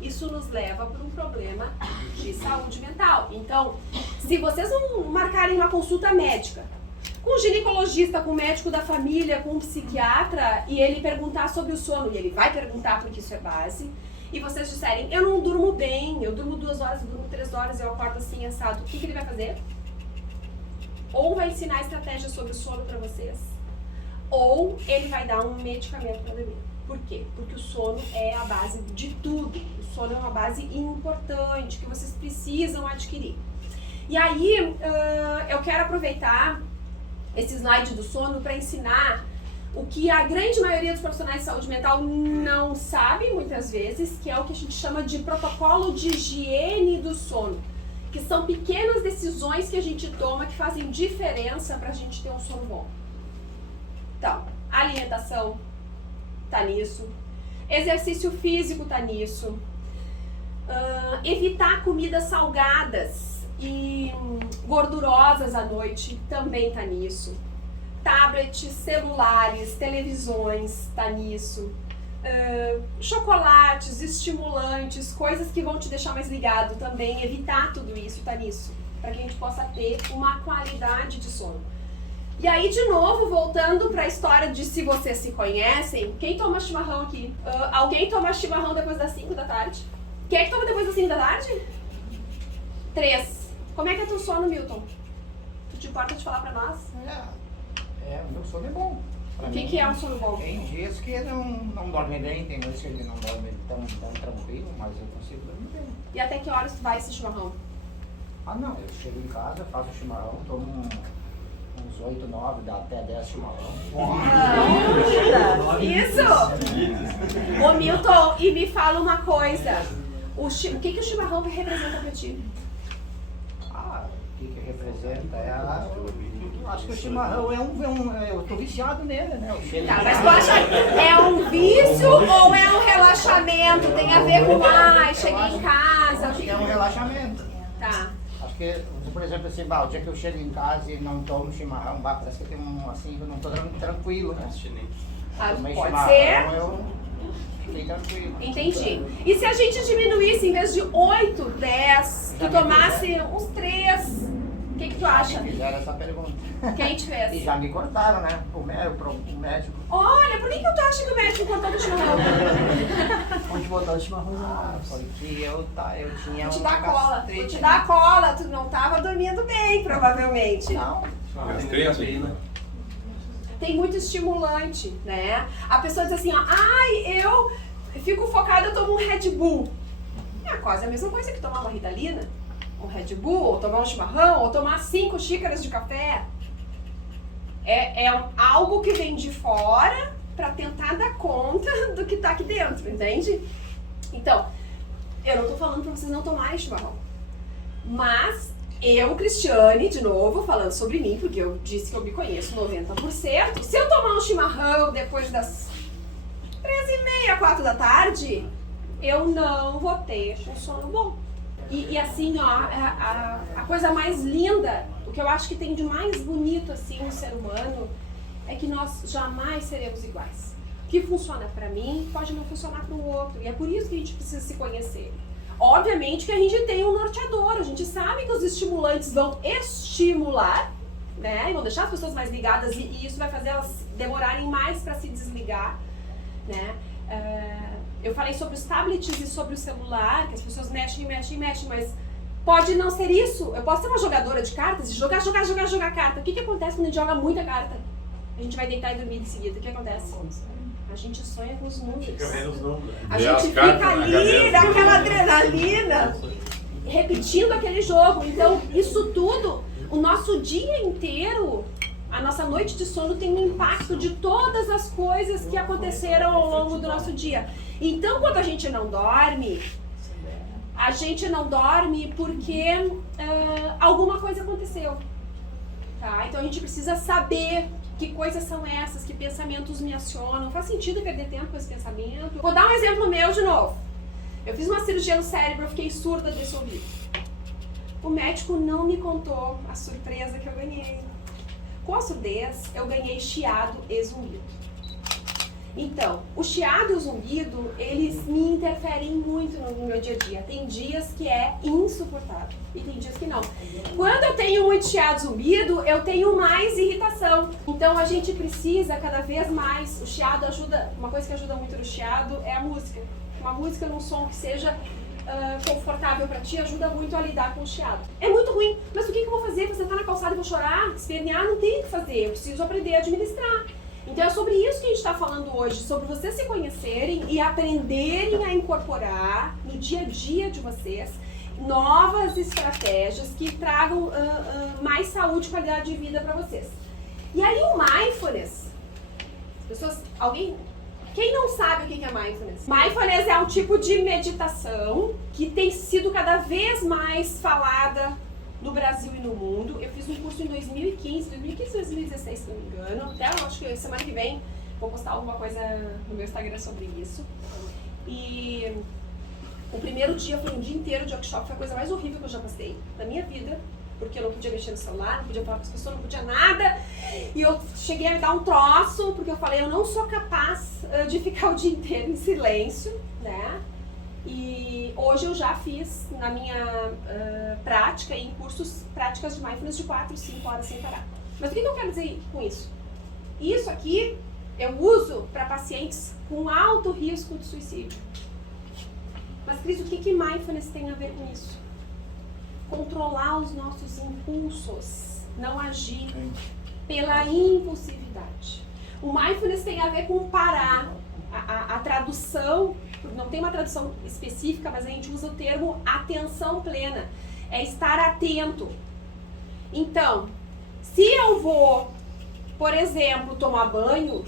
Isso nos leva para um problema de saúde mental. Então, se vocês não marcarem uma consulta médica com um ginecologista, com um médico da família, com um psiquiatra, e ele perguntar sobre o sono, e ele vai perguntar porque isso é base, e vocês disserem, eu não durmo bem, eu durmo 2 horas, eu durmo 3 horas, eu acordo assim, assado, o que ele vai fazer? Ou vai ensinar estratégias sobre o sono para vocês, ou ele vai dar um medicamento para dormir. Por quê? Porque o sono é a base de tudo. O sono é uma base importante que vocês precisam adquirir. E aí, eu quero aproveitar esse slide do sono para ensinar o que a grande maioria dos profissionais de saúde mental não sabe, muitas vezes, que é o que a gente chama de protocolo de higiene do sono. Que são pequenas decisões que a gente toma que fazem diferença para a gente ter um sono bom. Então, alimentação tá nisso, exercício físico tá nisso, evitar comidas salgadas e gordurosas à noite também tá nisso, tablets, celulares, televisões tá nisso, chocolates, estimulantes, coisas que vão te deixar mais ligado também, evitar tudo isso tá nisso, para que a gente possa ter uma qualidade de sono. E aí, de novo, voltando para a história de se vocês se conhecem, quem toma chimarrão aqui? Alguém toma chimarrão depois das 5 da tarde? Quem é que toma depois das 5 da tarde? 3. Como é que é teu sono, Milton? Tu te importa de falar para nós? O meu sono é bom. O que é um sono bom? Tem dias que não dorme bem, tem dias que ele não dorme tão tranquilo, mas eu consigo dormir bem. E até que horas tu vai esse chimarrão? Não, eu chego em casa, faço chimarrão, tomo uns 8, 9, dá até 10 chimarrão. Isso! Ô Milton, e me fala uma coisa. O que o chimarrão representa pra ti? O que representa? Eu acho que o chimarrão eu tô viciado nele, né? Tá, mas tu acha é um vício ou é um relaxamento? Tem a ver com, cheguei em casa. Acho que é um relaxamento. Tá. Acho que, por exemplo, assim, o dia que eu chego em casa e não tomo chimarrão, parece que eu tenho assim, eu não tô tranquilo, né? Pode ser. Eu fiquei tranquilo. Entendi. E se a gente diminuísse, em vez de 8, 10, tu tomasse uns 3, o que tu acha? Fizeram essa pergunta. Quem te fez? E já me cortaram, né? O médico. Olha, por que tu acha que o médico cortou o chimarrão? Onde botar o chimarrão? Porque eu tinha Vou te uma dar cola. gastrite, Vou te né? dar cola. Tu não tava dormindo bem, provavelmente. Não. Tem muito estimulante, né? A pessoa diz assim, eu fico focada, eu tomo um Red Bull. É quase a mesma coisa que tomar uma Ritalina, um Red Bull, ou tomar um chimarrão, ou tomar 5 xícaras de café. É algo que vem de fora para tentar dar conta do que tá aqui dentro, entende? Então, eu não tô falando para vocês não tomarem chimarrão. Mas eu, Cristiane, de novo, falando sobre mim, porque eu disse que eu me conheço 90%. Se eu tomar um chimarrão depois das 3h30, 4 da tarde, eu não vou ter um sono bom. E assim, a coisa mais linda, o que eu acho que tem de mais bonito assim no ser humano, é que nós jamais seremos iguais. O que funciona pra mim pode não funcionar pro outro. E é por isso que a gente precisa se conhecer. Obviamente que a gente tem um norteador, a gente sabe que os estimulantes vão estimular, né? E vão deixar as pessoas mais ligadas e isso vai fazer elas demorarem mais para se desligar, né? Eu falei sobre os tablets e sobre o celular, que as pessoas mexem, mas pode não ser isso. Eu posso ser uma jogadora de cartas e jogar carta. O que acontece quando a gente joga muita carta? A gente vai deitar e dormir em seguida. O que acontece? A gente sonha com os números. A gente fica ali, naquela adrenalina, repetindo aquele jogo. Então, isso tudo, o nosso dia inteiro, a nossa noite de sono tem um impacto de todas as coisas que aconteceram ao longo do nosso dia. Então, quando a gente não dorme porque alguma coisa aconteceu. Tá? Então, a gente precisa saber que coisas são essas, que pensamentos me acionam. Faz sentido perder tempo com esse pensamento? Vou dar um exemplo meu de novo. Eu fiz uma cirurgia no cérebro, eu fiquei surda desse ouvido. O médico não me contou a surpresa que eu ganhei. Com a surdez, eu ganhei chiado e zumbido. Então, o chiado e o zumbido, eles me interferem muito no meu dia a dia. Tem dias que é insuportável e tem dias que não. Quando eu tenho muito chiado e zumbido, eu tenho mais irritação. Então, a gente precisa cada vez mais. O chiado ajuda, uma coisa que ajuda muito no chiado é a música. Uma música num som que seja confortável pra ti ajuda muito a lidar com o chiado. É muito ruim, mas o que eu vou fazer? Vou sentar na calçada e vou chorar? Espernear? Não tem o que fazer, eu preciso aprender a administrar. Então é sobre isso que a gente está falando hoje, sobre vocês se conhecerem e aprenderem a incorporar no dia a dia de vocês novas estratégias que tragam mais saúde e qualidade de vida para vocês. E aí o mindfulness, quem não sabe o que é mindfulness? Mindfulness é um tipo de meditação que tem sido cada vez mais falada no Brasil e no mundo. Eu fiz um curso em 2015, 2016, se não me engano. Até eu acho que semana que vem vou postar alguma coisa no meu Instagram sobre isso. E o primeiro dia foi um dia inteiro de workshop, foi a coisa mais horrível que eu já passei na minha vida. Porque eu não podia mexer no celular, não podia falar com as pessoas, não podia nada. E eu cheguei a me dar um troço, porque eu falei, eu não sou capaz de ficar o dia inteiro em silêncio, né? E hoje eu já fiz na minha prática, em cursos, práticas de mindfulness de 4, 5 horas sem parar. Mas o que eu quero dizer com isso? Isso aqui eu uso para pacientes com alto risco de suicídio. Mas, Cris, o que mindfulness tem a ver com isso? Controlar os nossos impulsos, não agir pela impulsividade. O mindfulness tem a ver com parar. A tradução, não tem uma tradução específica, mas a gente usa o termo atenção plena. É estar atento. Então, se eu vou, por exemplo, tomar banho,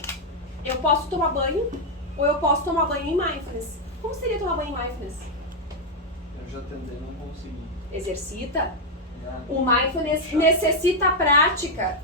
eu posso tomar banho ou eu posso tomar banho em mindfulness. Como seria tomar banho em mindfulness? Eu já tentei, não consegui. Exercita. O mindfulness necessita prática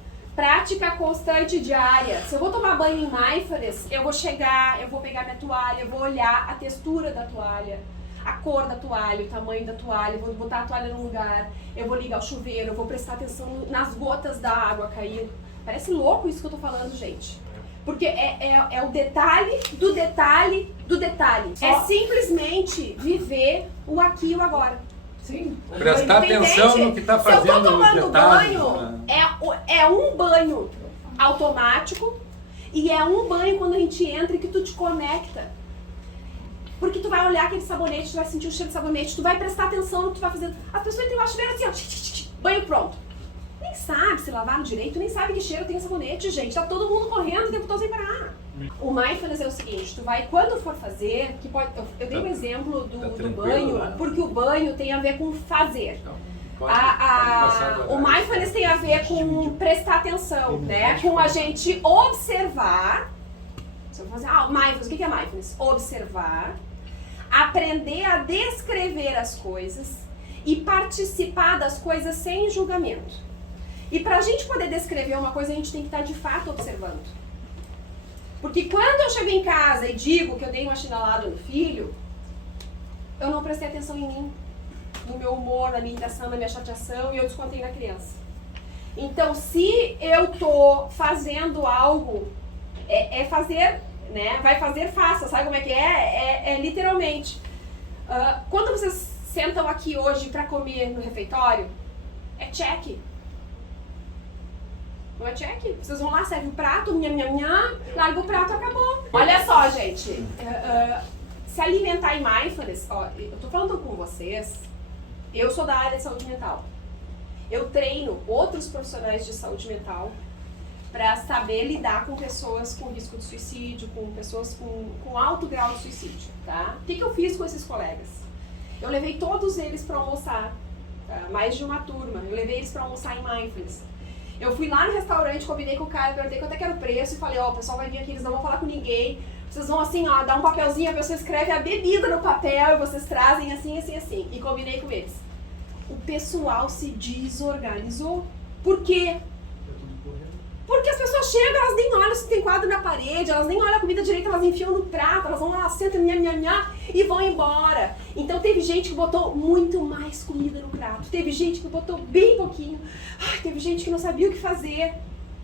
constante diária. Se eu vou tomar banho em mindfulness, eu vou chegar, eu vou pegar minha toalha, eu vou olhar a textura da toalha, a cor da toalha, o tamanho da toalha, eu vou botar a toalha no lugar, eu vou ligar o chuveiro, eu vou prestar atenção nas gotas da água caindo. Parece louco isso que eu tô falando, gente. Porque é o detalhe do detalhe do detalhe. É simplesmente viver o aqui e o agora. Sim. Prestar atenção no que está fazendo. Se eu tô tomando detalhes, banho, né? é um banho automático e é um banho quando a gente entra e que tu te conecta. Porque tu vai olhar aquele sabonete, tu vai sentir o cheiro do sabonete, tu vai prestar atenção no que tu vai fazendo. As pessoas entram lá chuveiro assim, ó, banho pronto. Nem sabe se lavaram direito, nem sabe que cheiro tem o sabonete, gente. Tá todo mundo correndo o tempo todo sem parar. O mindfulness é o seguinte, tu vai, quando for fazer, que pode, eu dei um exemplo do banho, né? Porque o banho tem a ver com fazer. Então, o mindfulness tem a ver com prestar atenção, né? Com a gente observar. Se eu fazer, mindfulness, o que é mindfulness? Observar, aprender a descrever as coisas e participar das coisas sem julgamento. E pra gente poder descrever uma coisa, a gente tem que estar de fato observando. Porque quando eu chego em casa e digo que eu dei uma chinelada no filho, eu não prestei atenção em mim, no meu humor, na minha irritação, na minha chateação, e eu descontei na criança. Então, se eu tô fazendo algo, fazer, né? Vai fazer, faça, sabe como é que é? É literalmente. Quando vocês sentam aqui hoje pra comer no refeitório, é check. Não é check? Vocês vão lá, serve o prato, larga o prato, acabou. Olha só, gente. se alimentar em mindfulness, ó, eu tô falando com vocês, eu sou da área de saúde mental. Eu treino outros profissionais de saúde mental para saber lidar com pessoas com risco de suicídio, com pessoas com alto grau de suicídio, tá? O que eu fiz com esses colegas? Eu levei todos eles para almoçar, tá? Mais de uma turma, eu levei eles para almoçar em mindfulness. Eu fui lá no restaurante, combinei com o cara, perguntei quanto é que era o preço e falei, ó, o pessoal vai vir aqui, eles não vão falar com ninguém, vocês vão assim, ó, dar um papelzinho, a pessoa escreve a bebida no papel e vocês trazem assim, assim, assim. E combinei com eles. O pessoal se desorganizou. Por quê? Porque as pessoas chegam, elas nem olham se tem quadro na parede, elas nem olham a comida direito, elas enfiam no prato, elas vão lá, sentam, e vão embora. Então teve gente que botou muito mais comida no prato, teve gente que botou bem pouquinho, teve gente que não sabia o que fazer,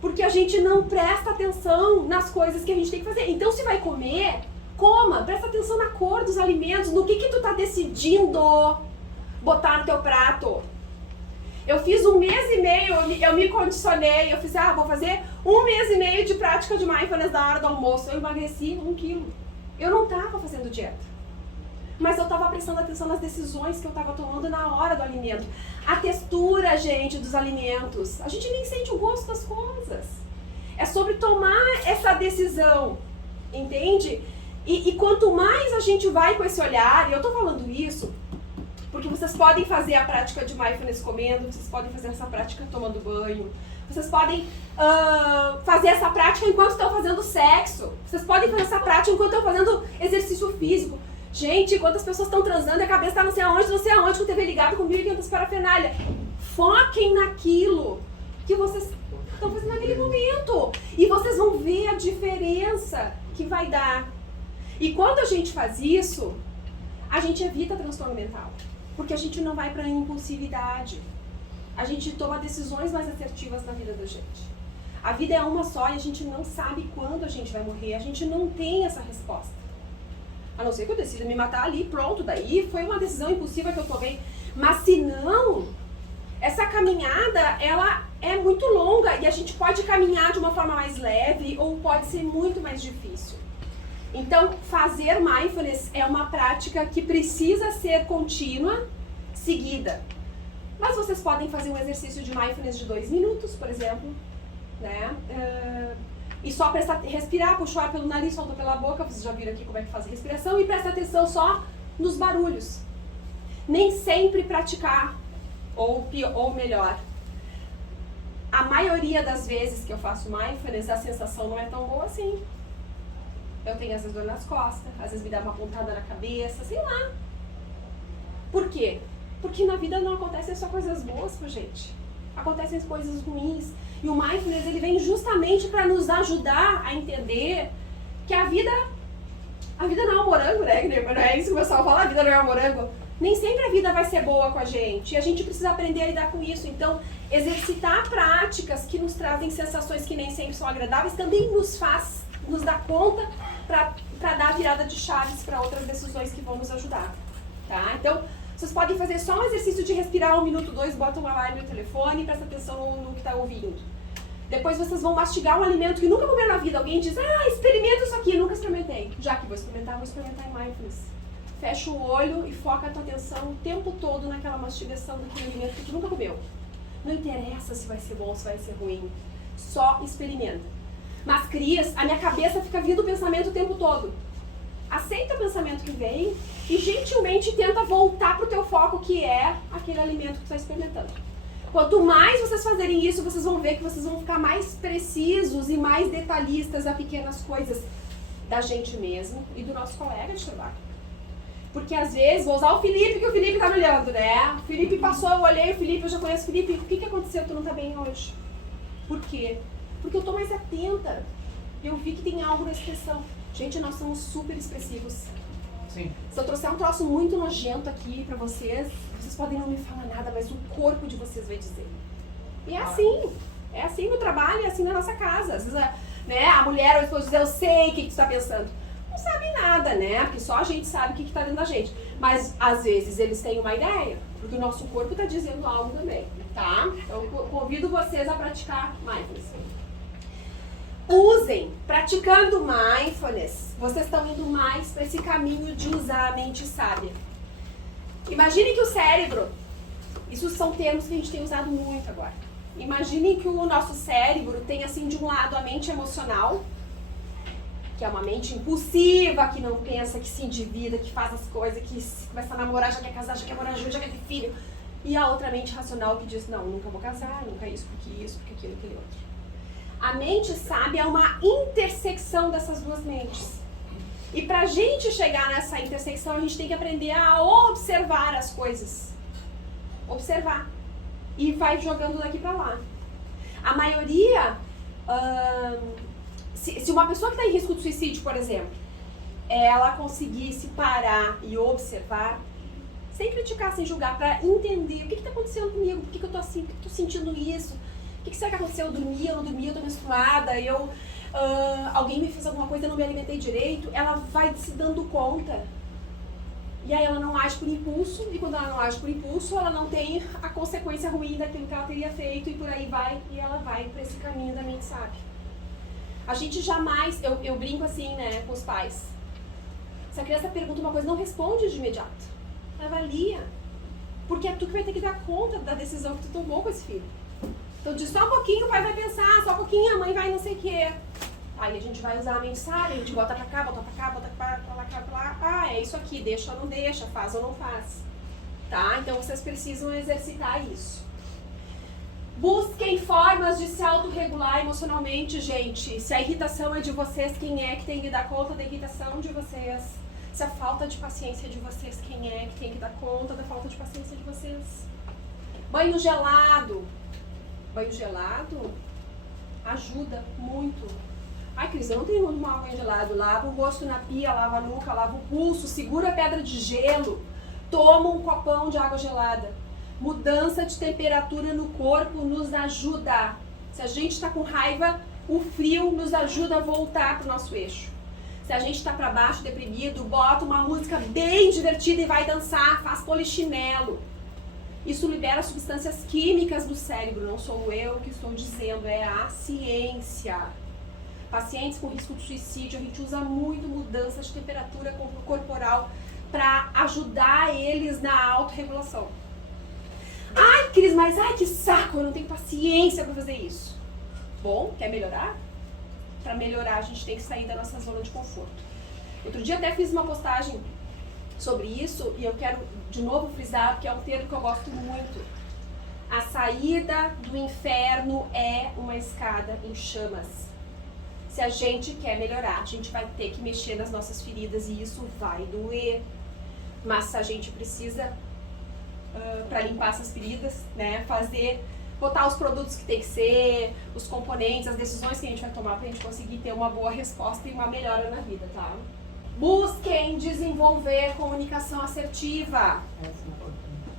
porque a gente não presta atenção nas coisas que a gente tem que fazer. Então se vai comer, coma, presta atenção na cor dos alimentos, no que tu tá decidindo botar no teu prato. Eu fiz 1 mês e meio, eu me condicionei, eu fiz, vou fazer 1 mês e meio de prática de mindfulness na hora do almoço. Eu emagreci 1 quilo. Eu não estava fazendo dieta, mas eu estava prestando atenção nas decisões que eu estava tomando na hora do alimento. A textura, gente, dos alimentos. A gente nem sente o gosto das coisas. É sobre tomar essa decisão, entende? E quanto mais a gente vai com esse olhar, e eu estou falando isso porque vocês podem fazer a prática de mindfulness comendo, vocês podem fazer essa prática tomando banho, vocês podem fazer essa prática enquanto estão fazendo sexo, vocês podem fazer essa prática enquanto estão fazendo exercício físico. Gente, quantas pessoas estão transando e a cabeça está não sei aonde, com a TV ligada com 1.500 parafernália. Foquem naquilo que vocês estão fazendo naquele momento e vocês vão ver a diferença que vai dar. E quando a gente faz isso, a gente evita transtorno mental. Porque a gente não vai para a impulsividade. A gente toma decisões mais assertivas na vida da gente. A vida é uma só e a gente não sabe quando a gente vai morrer. A gente não tem essa resposta. A não ser que eu decida me matar ali, pronto. Daí foi uma decisão impulsiva que eu tomei. Mas se não, essa caminhada, ela é muito longa. E a gente pode caminhar de uma forma mais leve ou pode ser muito mais difícil. Então, fazer mindfulness é uma prática que precisa ser contínua, seguida. Mas vocês podem fazer um exercício de mindfulness de 2 minutos, por exemplo, né? E só respirar, puxar o ar pelo nariz, solta pela boca, vocês já viram aqui como é que faz a respiração, e presta atenção só nos barulhos. Nem sempre praticar, ou melhor, a maioria das vezes que eu faço mindfulness, a sensação não é tão boa assim. Eu tenho às vezes dor nas costas, às vezes me dá uma pontada na cabeça, sei lá. Por quê? Porque na vida não acontecem só coisas boas pra gente. Acontecem coisas ruins. E o mindfulness, ele vem justamente para nos ajudar a entender que a vida não é um morango, né? Não é isso que o pessoal fala, a vida não é um morango. Nem sempre a vida vai ser boa com a gente. E a gente precisa aprender a lidar com isso. Então, exercitar práticas que nos trazem sensações que nem sempre são agradáveis também nos dá conta para dar virada de chaves para outras decisões que vão nos ajudar, tá? Então, vocês podem fazer só um exercício de respirar 1 minuto, 2, bota um alarme no telefone e presta atenção no que está ouvindo. Depois vocês vão mastigar um alimento que nunca comeram na vida. Alguém diz, experimenta isso aqui, nunca experimentei. Já que vou experimentar em mindfulness. Fecha o olho e foca a tua atenção o tempo todo naquela mastigação daquele alimento que tu nunca comeu. Não interessa se vai ser bom ou se vai ser ruim. Só experimenta. Mas crias, a minha cabeça fica vindo o pensamento o tempo todo. Aceita o pensamento que vem e gentilmente tenta voltar pro teu foco, que é aquele alimento que tu está experimentando. Quanto mais vocês fazerem isso, vocês vão ver que vocês vão ficar mais precisos e mais detalhistas a pequenas coisas da gente mesmo e do nosso colega de trabalho. Porque às vezes, vou usar o Felipe, que o Felipe tá me olhando, né? O Felipe passou, eu olhei o Felipe, eu já conheço o Felipe. O que aconteceu? Tu não tá bem hoje. Por quê? Porque eu tô mais atenta. Eu vi que tem algo na expressão. Gente, nós somos super expressivos. Sim. Se eu trouxer um troço muito nojento aqui pra vocês podem não me falar nada, mas o corpo de vocês vai dizer. E é assim. É assim no trabalho, é assim na nossa casa. Às vezes, né, a mulher ou a esposa diz, eu sei o que tu tá pensando. Não sabem nada, né? Porque só a gente sabe o que tá dentro da gente. Mas, às vezes, eles têm uma ideia. Porque o nosso corpo tá dizendo algo também, tá? Então, eu convido vocês a praticar mindfulness. Usem, praticando mindfulness, vocês estão indo mais para esse caminho de usar a mente sábia. Imagine que o cérebro, isso são termos que a gente tem usado muito agora. Imagine que o nosso cérebro tem assim de um lado a mente emocional, que é uma mente impulsiva, que não pensa, que se endivida, que faz as coisas, que começa a namorar, já quer casar, já quer morar junto, já quer ter filho. E a outra mente racional que diz, não, nunca vou casar, nunca isso, porque aquilo, aquele outro. A mente sábia é uma intersecção dessas duas mentes. E pra gente chegar nessa intersecção, a gente tem que aprender a observar as coisas. Observar. E vai jogando daqui pra lá. A maioria, se uma pessoa que está em risco de suicídio, por exemplo, ela conseguisse parar e observar, sem criticar, sem julgar, pra entender o que está acontecendo comigo, por que eu tô assim, por que eu tô sentindo isso, o que será que aconteceu, eu dormi, eu não dormi, eu tô menstruada, alguém me fez alguma coisa, eu não me alimentei direito, ela vai se dando conta. E aí ela não age por impulso, e quando ela não age por impulso, ela não tem a consequência ruim daquilo que ela teria feito, e por aí vai, e ela vai para esse caminho da mente sábia. A gente jamais, eu brinco assim, né, com os pais. Se a criança pergunta uma coisa, não responde de imediato. Avalia. Porque é tu que vai ter que dar conta da decisão que tu tomou com esse filho. Então diz só um pouquinho, o pai vai pensar, só um pouquinho, a mãe vai não sei o quê. Aí a gente vai usar a mente sábia, a gente bota pra cá, bota pra cá, bota pra lá, pra lá. Ah, é isso aqui, deixa ou não deixa, faz ou não faz. Tá? Então vocês precisam exercitar isso. Busquem formas de se autorregular emocionalmente, gente. Se a irritação é de vocês, quem é que tem que dar conta da irritação de vocês? Se a falta de paciência é de vocês, quem é que tem que dar conta da falta de paciência de vocês? Banho gelado. Banho gelado ajuda muito. Ai, Cris, eu não tenho onde tomar banho gelado. Lava o rosto na pia, lava a nuca, lava o pulso, segura a pedra de gelo, toma um copão de água gelada. Mudança de temperatura no corpo nos ajuda. Se a gente está com raiva, o frio nos ajuda a voltar para o nosso eixo. Se a gente está para baixo, deprimido, bota uma música bem divertida e vai dançar, faz polichinelo. Isso libera substâncias químicas do cérebro, não sou eu que estou dizendo, é a ciência. Pacientes com risco de suicídio, a gente usa muito mudança de temperatura corporal para ajudar eles na autorregulação. Ai, Cris, mas ai, que saco, eu não tenho paciência para fazer isso. Bom, quer melhorar? Para melhorar, a gente tem que sair da nossa zona de conforto. Outro dia até fiz uma postagem sobre isso e eu quero de novo frisar, porque é um termo que eu gosto muito. A saída do inferno é uma escada em chamas. Se a gente quer melhorar, a gente vai ter que mexer nas nossas feridas e isso vai doer. Mas a gente precisa, para limpar essas feridas, né, botar os produtos que tem que ser, os componentes, as decisões que a gente vai tomar pra gente conseguir ter uma boa resposta e uma melhora na vida, tá? Busquem desenvolver comunicação assertiva.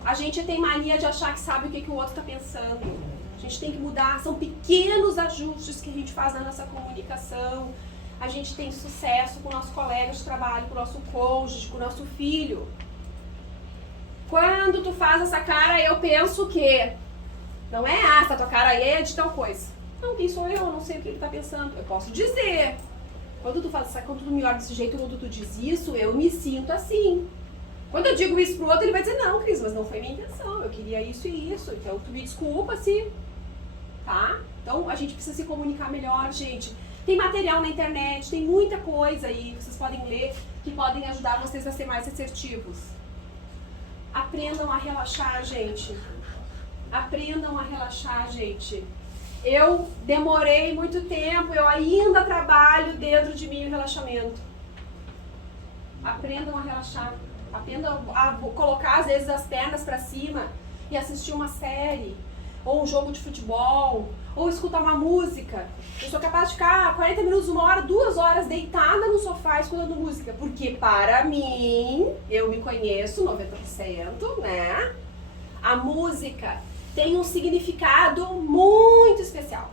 A gente tem mania de achar que sabe o que o outro tá pensando. A gente tem que mudar, são pequenos ajustes que a gente faz na nossa comunicação. A gente tem sucesso com o nosso colega de trabalho, com o nosso cônjuge, com o nosso filho. Quando tu faz essa cara, eu penso que... Não é, essa tua cara aí é de tal coisa. Não, quem sou eu? Não sei o que ele tá pensando. Eu posso dizer. Quando tu me olha desse jeito, quando tu diz isso, eu me sinto assim. Quando eu digo isso pro outro, ele vai dizer, não, Cris, mas não foi minha intenção. Eu queria isso e isso. Então, tu me desculpa se... Tá? Então, a gente precisa se comunicar melhor, gente. Tem material na internet, tem muita coisa aí que vocês podem ler que podem ajudar vocês a ser mais assertivos. Aprendam a relaxar, gente. Aprendam a relaxar, gente. Eu demorei muito tempo, eu ainda trabalho dentro de mim o relaxamento. Aprendam a relaxar. Aprendam a colocar, às vezes, as pernas pra cima e assistir uma série, ou um jogo de futebol, ou escutar uma música. Eu sou capaz de ficar 40 minutos, 1 hora, 2 horas deitada no sofá escutando música, porque para mim, eu me conheço 90%, né? A música tem um significado muito especial.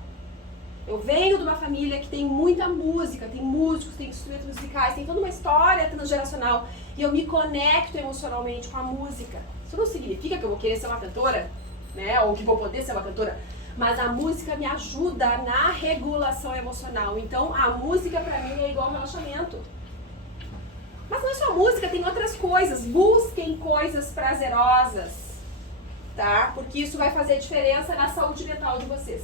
Eu venho de uma família que tem muita música, tem músicos, tem instrumentos musicais, tem toda uma história transgeracional e eu me conecto emocionalmente com a música. Isso não significa que eu vou querer ser uma cantora, né? Ou que vou poder ser uma cantora, Mas a música me ajuda na regulação emocional. Então, a música pra mim é igual ao relaxamento. Mas não é só música, tem outras coisas. Busquem coisas prazerosas, tá? Porque isso vai fazer diferença na saúde mental de vocês.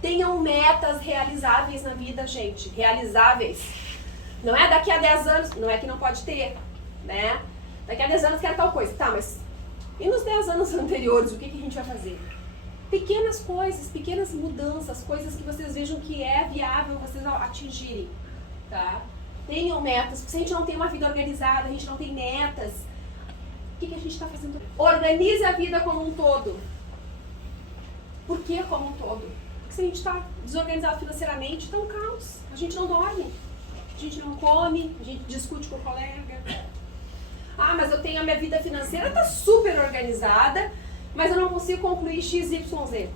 Tenham metas realizáveis na vida, gente. Realizáveis. Não é daqui a 10 anos, não é que não pode ter, né? Daqui a 10 anos quero tal coisa. Tá, mas e nos 10 anos anteriores, o que a gente vai fazer? Pequenas coisas, pequenas mudanças, coisas que vocês vejam que é viável vocês atingirem, tá? Tenham metas, porque se a gente não tem uma vida organizada, a gente não tem metas, o que a gente está fazendo? Organize a vida como um todo. Por que como um todo? Porque se a gente está desorganizado financeiramente, está um caos. A gente não dorme, a gente não come, a gente discute com o colega. Ah, mas eu tenho a minha vida financeira, está super organizada, mas eu não consigo concluir X, Y, Z.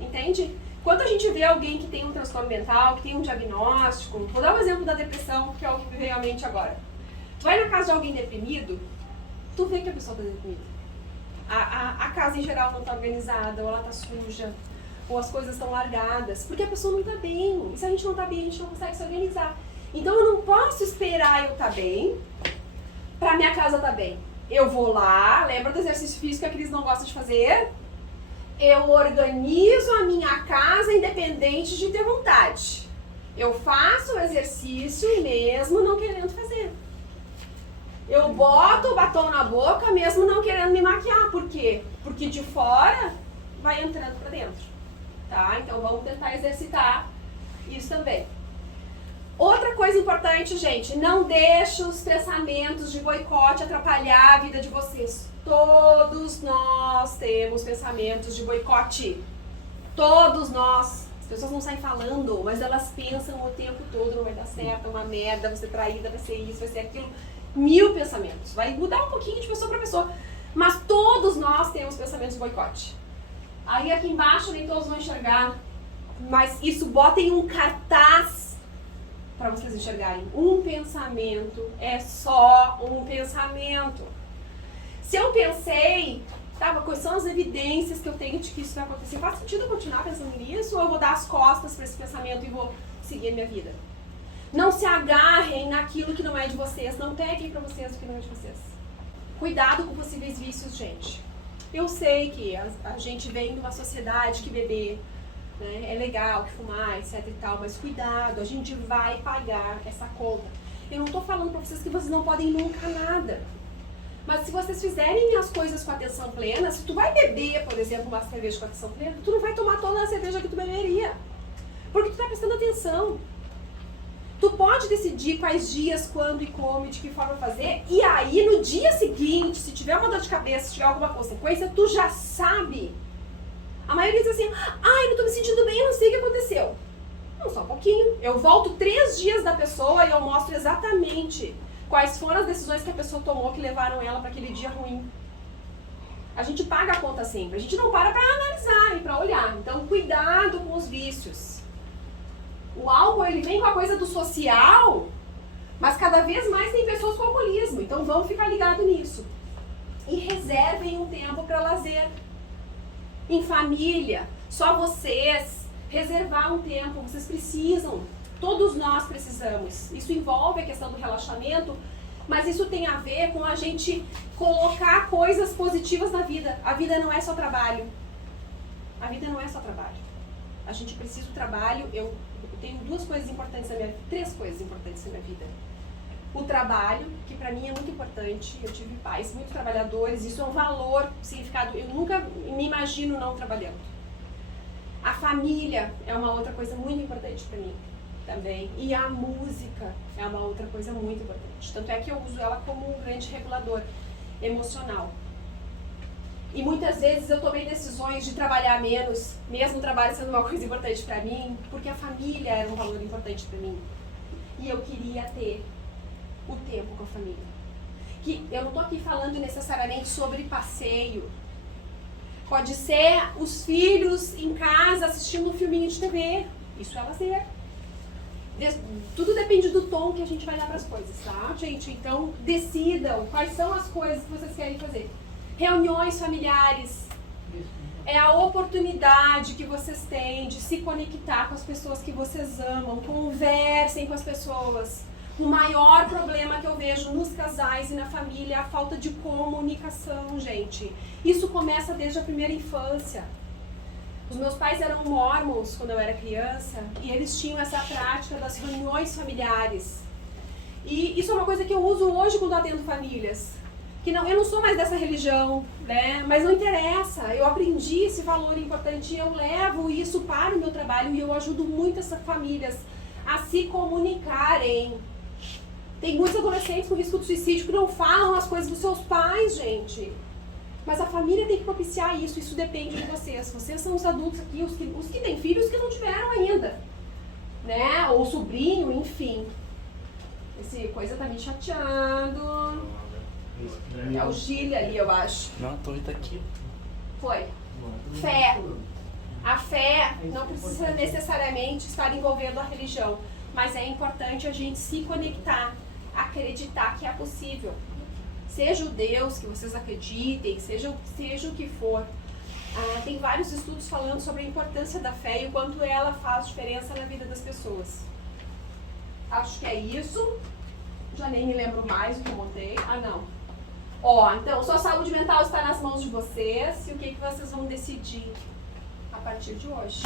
Entende? Quando a gente vê alguém que tem um transtorno mental, que tem um diagnóstico, vou dar um exemplo da depressão, que é o que veio à mente agora. Tu vai na casa de alguém deprimido, tu vê que a pessoa está deprimida. A casa em geral não está organizada, ou ela está suja, ou as coisas estão largadas, porque a pessoa não está bem. E se a gente não está bem, a gente não consegue se organizar. Então eu não posso esperar eu estar bem para minha casa estar bem. Eu vou lá, lembra do exercício físico que a Cris não gosta de fazer? Eu organizo a minha casa independente de ter vontade. Eu faço o exercício mesmo não querendo fazer. Eu boto o batom na boca mesmo não querendo me maquiar. Por quê? Porque de fora vai entrando pra dentro. Tá? Então vamos tentar exercitar isso também. Outra coisa importante, gente, não deixe os pensamentos de boicote atrapalhar a vida de vocês. Todos nós temos pensamentos de boicote. Todos nós. As pessoas não saem falando, mas elas pensam o tempo todo, não vai dar certo, é uma merda, vai ser traída, vai ser isso, vai ser aquilo. 1000 pensamentos. Vai mudar um pouquinho de pessoa para pessoa. Mas todos nós temos pensamentos de boicote. Aí aqui embaixo nem todos vão enxergar, mas isso botem um cartaz para vocês enxergarem. Um pensamento é só um pensamento. Se eu pensei, tá, quais são as evidências que eu tenho de que isso vai acontecer? Faz sentido eu continuar pensando nisso ou eu vou dar as costas para esse pensamento e vou seguir a minha vida? Não se agarrem naquilo que não é de vocês. Não peguem pra vocês o que não é de vocês. Cuidado com possíveis vícios, gente. Eu sei que a gente vem de uma sociedade que beber, né, é legal, que fumar, etc e tal, mas cuidado, a gente vai pagar essa conta. Eu não tô falando pra vocês que vocês não podem nunca nada. Mas se vocês fizerem as coisas com atenção plena, se tu vai beber, por exemplo, uma cerveja com atenção plena, tu não vai tomar toda a cerveja que tu beberia. Porque tu tá prestando atenção. Tu pode decidir quais dias, quando e como e de que forma fazer, e aí no dia seguinte, se tiver uma dor de cabeça, se tiver alguma consequência, tu já sabe. A maioria diz assim, ai, não tô me sentindo bem, eu não sei o que aconteceu. Não, só um pouquinho. Eu volto 3 dias da pessoa e eu mostro exatamente quais foram as decisões que a pessoa tomou que levaram ela para aquele dia ruim. A gente paga a conta sempre, a gente não para analisar e para olhar. Então, cuidado com os vícios. O álcool, ele vem com a coisa do social, mas cada vez mais tem pessoas com alcoolismo. Então, vamos ficar ligados nisso. E reservem um tempo para lazer. Em família, só vocês, reservar um tempo, vocês precisam. Todos nós precisamos. Isso envolve a questão do relaxamento, mas isso tem a ver com a gente colocar coisas positivas na vida. A vida não é só trabalho. A vida não é só trabalho. A gente precisa do trabalho. Eu tenho 2 coisas importantes na minha vida, 3 coisas importantes na minha vida. O trabalho, que pra mim é muito importante. Eu tive pais muito trabalhadores, isso é um valor, significado. Eu nunca me imagino não trabalhando. A família é uma outra coisa muito importante pra mim também. E a música é uma outra coisa muito importante. Tanto é que eu uso ela como um grande regulador emocional. E muitas vezes eu tomei decisões de trabalhar menos, mesmo o trabalho sendo uma coisa importante pra mim, porque a família era um valor importante pra mim. E eu queria ter o tempo com a família. Que eu não tô aqui falando necessariamente sobre passeio. Pode ser os filhos em casa assistindo um filminho de TV. Isso é lazer. Tudo depende do tom que a gente vai dar para as coisas, tá, gente? Então, decidam quais são as coisas que vocês querem fazer. Reuniões familiares. é a oportunidade que vocês têm de se conectar com as pessoas que vocês amam, conversem com as pessoas. O maior problema que eu vejo nos casais e na família é a falta de comunicação, gente. Isso começa desde a primeira infância. Os meus pais eram mormons quando eu era criança e eles tinham essa prática das reuniões familiares. E isso é uma coisa que eu uso hoje quando atendo famílias. Eu não sou mais dessa religião, né? Mas não interessa. Eu aprendi esse valor importante e eu levo isso para o meu trabalho e eu ajudo muito essas famílias a se comunicarem. Tem muitos adolescentes com risco de suicídio que não falam as coisas dos seus pais, gente. Mas a família tem que propiciar isso. Isso depende de vocês. Vocês são os adultos aqui, os que têm filhos que não tiveram ainda, né? Ou sobrinho, enfim. Esse coisa tá me chateando. É o Gília ali, eu acho. Não, a torre tá aqui. Foi. Fé. A fé não precisa necessariamente estar envolvendo a religião, mas é importante a gente se conectar, acreditar que é possível. Seja o Deus que vocês acreditem, seja o que for. Tem vários estudos falando sobre a importância da fé e o quanto ela faz diferença na vida das pessoas. Acho que é isso. Já nem me lembro mais o que eu montei. Não. Então, sua saúde mental está nas mãos de vocês e o que vocês vão decidir a partir de hoje.